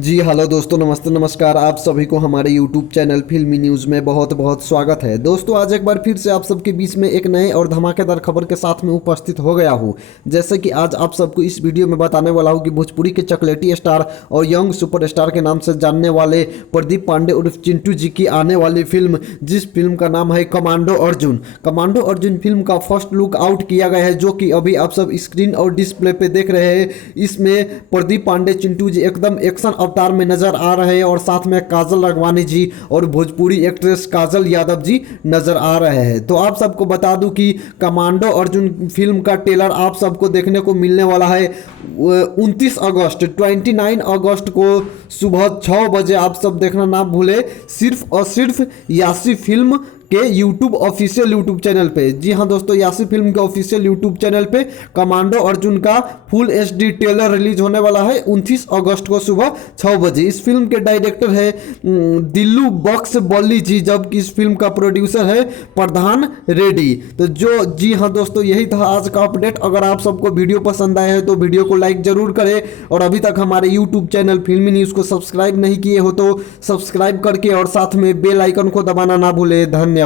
जी hello दोस्तों, नमस्ते नमस्कार। आप सभी को हमारे यूट्यूब चैनल फिल्मी न्यूज़ में बहुत बहुत स्वागत है। दोस्तों, आज एक बार फिर से आप सबके बीच में एक नए और धमाकेदार खबर के साथ में उपस्थित हो गया हूँ। जैसे कि आज आप सबको इस वीडियो में बताने वाला हूँ कि भोजपुरी के चॉकलेटी स्टार और यंग सुपरस्टार के नाम से जानने वाले प्रदीप पांडे उर्फ चिंटू जी की आने वाली फिल्म, जिस फिल्म का नाम है commando Arjun. Commando Arjun film का फर्स्ट लुक आउट किया गया है, जो कि अभी आप सब स्क्रीन और डिस्प्ले पे देख रहे हैं। इसमें प्रदीप पांडे चिंटू जी एकदम एक्शन अवतार में नजर आ रहे हैं और साथ में काजल राघवानी जी और भोजपुरी एक्ट्रेस काजल यादव जी नजर आ रहे हैं। तो आप सबको बता दूं कि कमांडो अर्जुन फिल्म का ट्रेलर आप सबको देखने को मिलने वाला है 29 अगस्त को सुबह 6 बजे। आप सब देखना ना भूले, सिर्फ और सिर्फ यासी फिल्म के यूट्यूब ऑफिशियल यूट्यूब चैनल पे। जी हाँ दोस्तों, यासी फिल्म के ऑफिशियल यूट्यूब चैनल पे कमांडो अर्जुन का फुल एचडी ट्रेलर रिलीज होने वाला है 29 अगस्त को सुबह 6 बजे। इस फिल्म के डायरेक्टर है दिल्लू बक्स बॉली जी, जबकि इस फिल्म का प्रोड्यूसर है प्रधान रेड्डी। तो जी हाँ दोस्तों, यही था आज का अपडेट। अगर आप सबको वीडियो पसंद आया है तो वीडियो को लाइक जरूर करें, और अभी तक हमारे यूट्यूब चैनल फिल्मी न्यूज़ को सब्सक्राइब नहीं किए हो तो सब्सक्राइब करके और साथ में बेल आइकन को दबाना ना भूले। धन्यवाद।